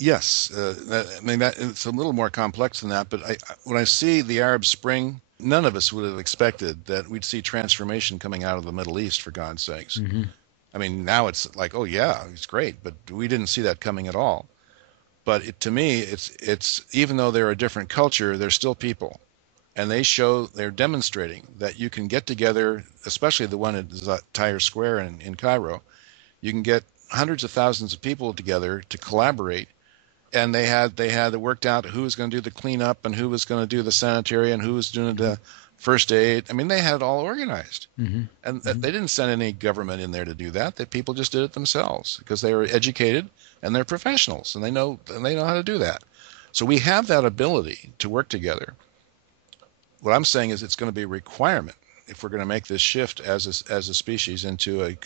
Yes, I mean that it's a little more complex than that. But when I see the Arab Spring, none of us would have expected that we'd see transformation coming out of the Middle East, for God's sakes. Hmm. I mean, now it's like, oh yeah, it's great, but we didn't see that coming at all. But to me, it's even though they're a different culture, they're still people, and they're demonstrating that you can get together, especially the one at Tahrir Square in Cairo. You can get hundreds of thousands of people together to collaborate, and they had it worked out who was going to do the cleanup and who was going to do the sanitary and who was doing the first aid. I mean, they had it all organized, Hmm. and Hmm. they didn't send any government in there to do that. That people just did it themselves because they were educated and they're professionals and they know how to do that. So we have that ability to work together. What I'm saying is it's going to be a requirement if we're going to make this shift as a species into a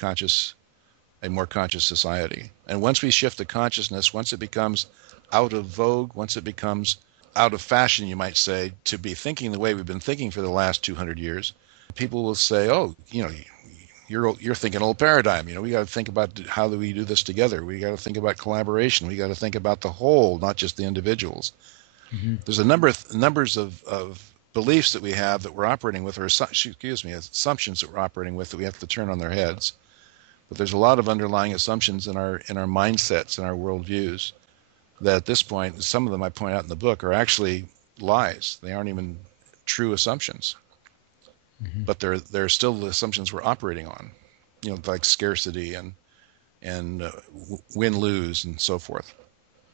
more conscious society. And once we shift the consciousness, once it becomes out of vogue, once it becomes out of fashion, you might say, to be thinking the way we've been thinking for the last 200 years, people will say, "Oh, you're thinking old paradigm. We got to think about how do we do this together. We got to think about collaboration. We got to think about the whole, not just the individuals." Hmm. There's a numbers of beliefs that we have that we're operating with, or excuse me, assumptions that we're operating with that we have to turn on their heads. But there's a lot of underlying assumptions in our mindsets and our worldviews that at this point, some of them I point out in the book are actually lies. They aren't even true assumptions, Hmm. but they're still the assumptions we're operating on. Like scarcity and win lose and so forth.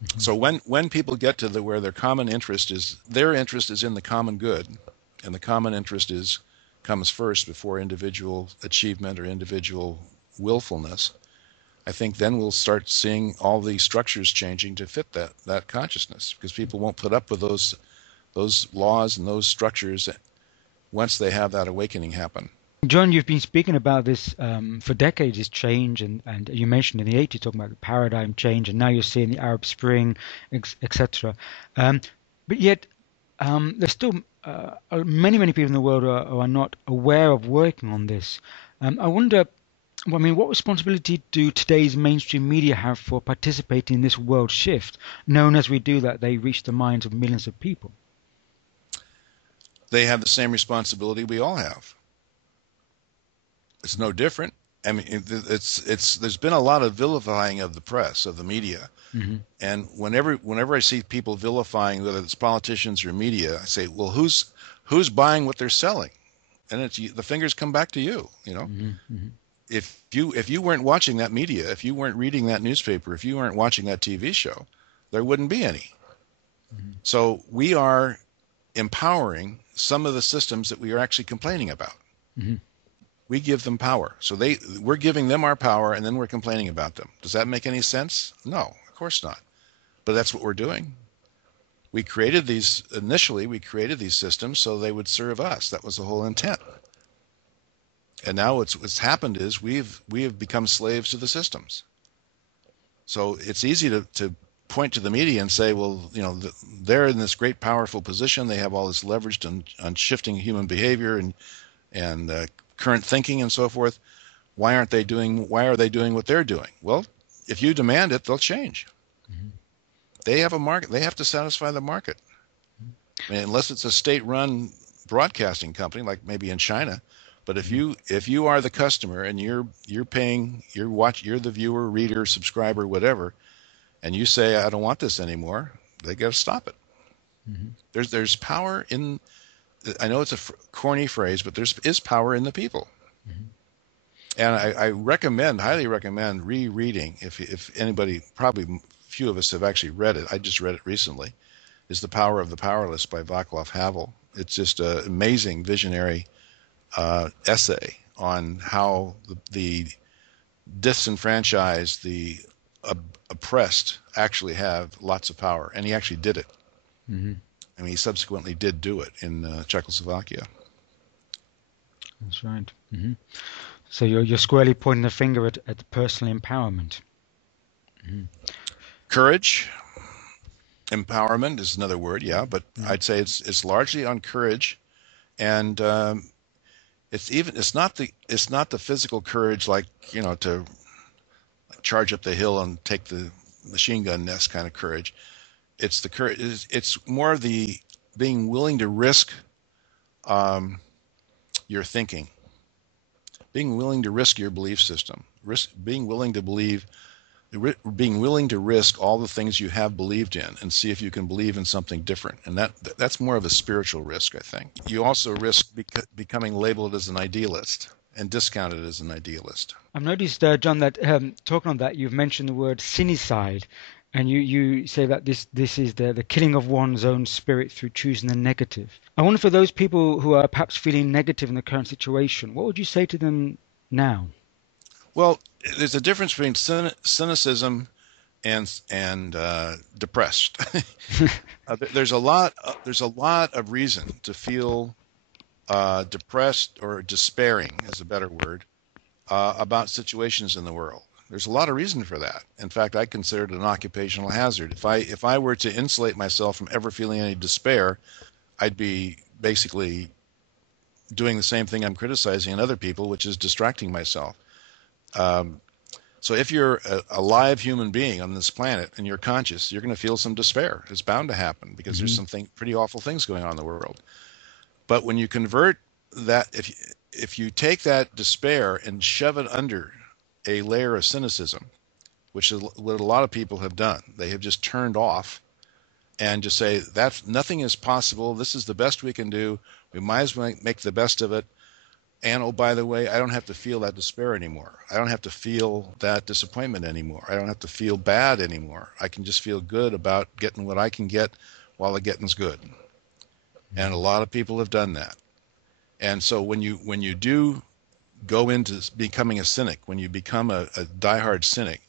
Hmm. So when people get to where their interest is in the common good, and the common interest comes first before individual achievement or individual willfulness, I think then we'll start seeing all the structures changing to fit that consciousness, because people won't put up with those laws and those structures once they have that awakening happen. John, you've been speaking about this for decades, this change, and you mentioned in the 80s talking about the paradigm change, and now you're seeing the Arab Spring, etc. But yet, there's still many, many people in the world who are not aware of working on this. I wonder, well, I mean, what responsibility do today's mainstream media have for participating in this world shift, known as we do that they reach the minds of millions of people? They have the same responsibility we all have. It's no different. I mean, it's there's been a lot of vilifying of the press, of the media, Hmm. and whenever I see people vilifying, whether it's politicians or media, I say, well, who's buying what they're selling? And the fingers come back to you. Hmm. Hmm. If you weren't watching that media, if you weren't reading that newspaper, if you weren't watching that TV show, there wouldn't be any. Hmm. So we are empowering some of the systems that we are actually complaining about. Hmm. We give them power. So we're giving them our power, and then we're complaining about them. Does that make any sense? No, of course not. But that's what we're doing. Initially we created these systems so they would serve us. That was the whole intent. And now what's happened is we have become slaves to the systems. So it's easy to point to the media and say, well, they're in this great powerful position. They have all this leverage on shifting human behavior and current thinking and so forth. Why are they doing what they're doing? Well, if you demand it, they'll change. Hmm. They have a market. They have to satisfy the market. I mean, unless it's a state-run broadcasting company, like maybe in China. But if you are the customer and you're paying, you're the viewer, reader, subscriber, whatever, and you say I don't want this anymore, they got to stop it. Hmm. There's power in. I know it's a corny phrase, but is power in the people. Hmm. And highly recommend rereading. If anybody, probably few of us have actually read it. I just read it recently. Is The Power of the Powerless by Václav Havel. It's just an amazing visionary essay on how the disenfranchised, the oppressed actually have lots of power. And he actually did it. Hmm. I mean, he subsequently did do it in Czechoslovakia. That's right. Hmm. So you're squarely pointing the finger at personal empowerment. Hmm. Courage, empowerment is another word, yeah, but Hmm. I'd say it's largely on courage, and it's not the physical courage, like to charge up the hill and take the machine gun nest kind of courage. It's the courage. It's more of the being willing to risk um, your thinking, being willing to risk your belief system, being willing to being willing to risk all the things you have believed in and see if you can believe in something different. And that's more of a spiritual risk, I think. You also risk becoming labeled as an idealist and discounted as an idealist. I've noticed, John, that talking on that, you've mentioned the word cynicide, and you say that this is the killing of one's own spirit through choosing the negative. I wonder, for those people who are perhaps feeling negative in the current situation, what would you say to them now? Well, there's a difference between cynicism and depressed. There's a lot. There's a lot of reason to feel depressed or despairing, is a better word, about situations in the world. There's a lot of reason for that. In fact, I consider it an occupational hazard. If I were to insulate myself from ever feeling any despair, I'd be basically doing the same thing I'm criticizing in other people, which is distracting myself. Um, so if you're a live human being on this planet and you're conscious, you're going to feel some despair. It's bound to happen because there's some pretty awful things going on in the world. But when you convert that, if you take that despair and shove it under a layer of cynicism, which is what a lot of people have done, they have just turned off and just say, that's nothing is possible. This is the best we can do. We might as well make the best of it. And oh, by the way, I don't have to feel that despair anymore. I don't have to feel that disappointment anymore. I don't have to feel bad anymore. I can just feel good about getting what I can get while the getting's good. And a lot of people have done that. And so when you do go into becoming a cynic, when you become a diehard cynic,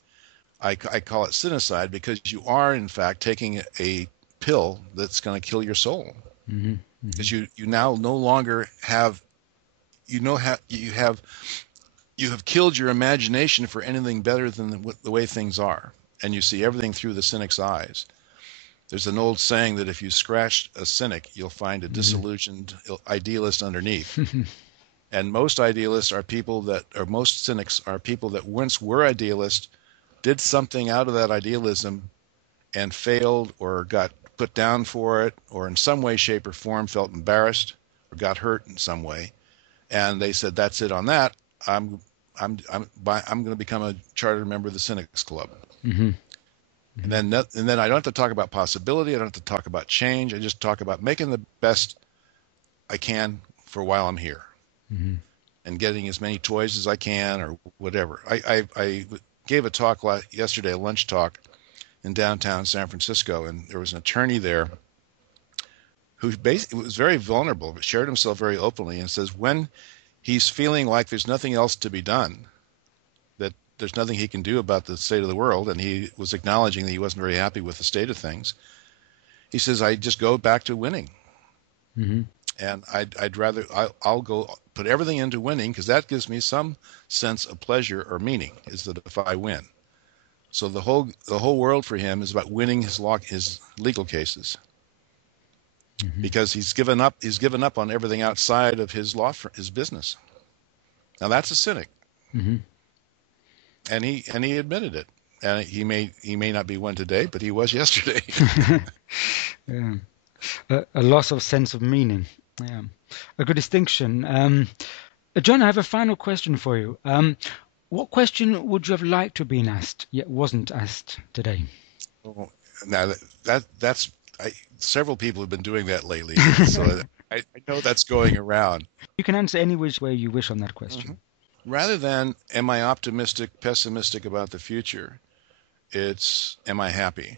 I call it cynicide, because you are in fact taking a pill that's going to kill your soul. Because you now no longer have, you have killed your imagination for anything better than the way things are, and you see everything through the cynic's eyes. There's an old saying that if you scratch a cynic, you'll find a disillusioned idealist underneath. And most idealists are people that, or most cynics are people that once were idealists, did something out of that idealism and failed or got put down for it, or in some way, shape, or form felt embarrassed or got hurt in some way. And they said, that's it on that. I'm going to become a chartered member of the Cynics Club. And then I don't have to talk about possibility. I don't have to talk about change. I just talk about making the best I can for while I'm here, and getting as many toys as I can or whatever. I gave a talk yesterday, a lunch talk in downtown San Francisco, and there was an attorney there who basically was very vulnerable, but shared himself very openly and says when he's feeling like there's nothing else to be done, that there's nothing he can do about the state of the world, and he was acknowledging that he wasn't very happy with the state of things. He says, I just go back to winning. And I'll go put everything into winning, because that gives me some sense of pleasure or meaning, is that if I win. So the whole world for him is about winning his legal cases. Because he's given up on everything outside of his his business. Now that's a cynic, and he admitted it. And he may not be one today, but he was yesterday. Yeah. A loss of sense of meaning. Yeah, a good distinction. John, I have a final question for you. What question would you have liked to have been asked yet wasn't asked today? Now that's several people have been doing that lately, so I know that's going around. You can answer any which way you wish on that question. Rather than am I optimistic, pessimistic about the future, it's am I happy?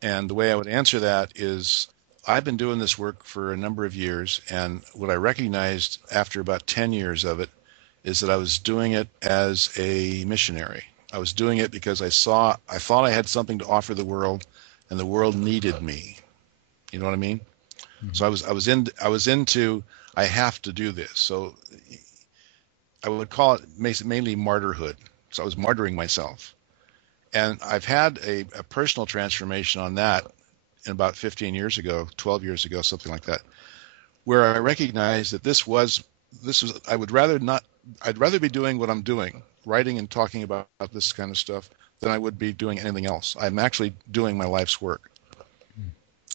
And the way I would answer that is I've been doing this work for a number of years, and what I recognized after about 10 years of it is that I was doing it as a missionary. I was doing it because I thought I had something to offer the world, and the world needed me. You know what I mean? So I was into I have to do this. So I would call it mainly martyrhood. So I was martyring myself. And I've had a personal transformation on that in about 15 years ago, 12 years ago, something like that, where I recognized that this was I'd rather be doing what I'm doing, writing and talking about this kind of stuff, than I would be doing anything else. I'm actually doing my life's work.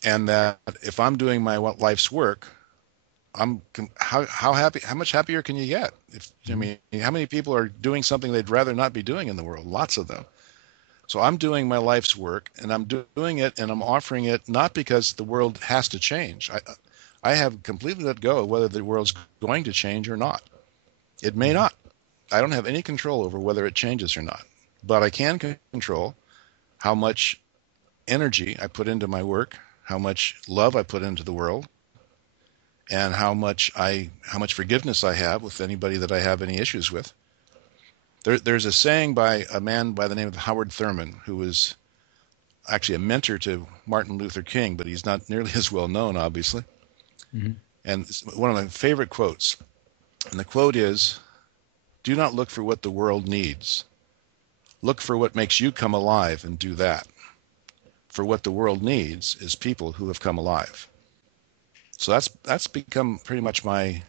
And that if I'm doing my life's work, how much happier can you get? I mean, how many people are doing something they'd rather not be doing in the world? Lots of them. So I'm doing my life's work, and I'm doing it, and I'm offering it not because the world has to change. I have completely let go of whether the world's going to change or not. It may not. I don't have any control over whether it changes or not. But I can control how much energy I put into my work, how much love I put into the world, and how much forgiveness I have with anybody that I have any issues with. There's a saying by a man by the name of Howard Thurman, who was actually a mentor to Martin Luther King, but he's not nearly as well known, obviously. Mm-hmm. And it's one of my favorite quotes. And the quote is, "Do not look for what the world needs. Look for what makes you come alive and do that. For what the world needs is people who have come alive." So that's become pretty much my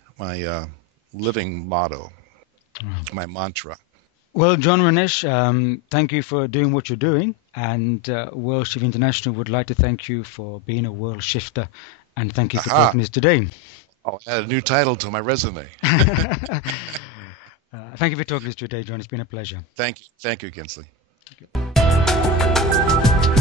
living motto, my mantra. Well, John Ranesh, thank you for doing what you're doing. And World Shift International would like to thank you for being a world shifter. And thank you for Aha! talking to us today. I'll add a new title to my resume. Thank you for talking to us today, John. It's been a pleasure. Thank you. Thank you, Kinsley. Thank you.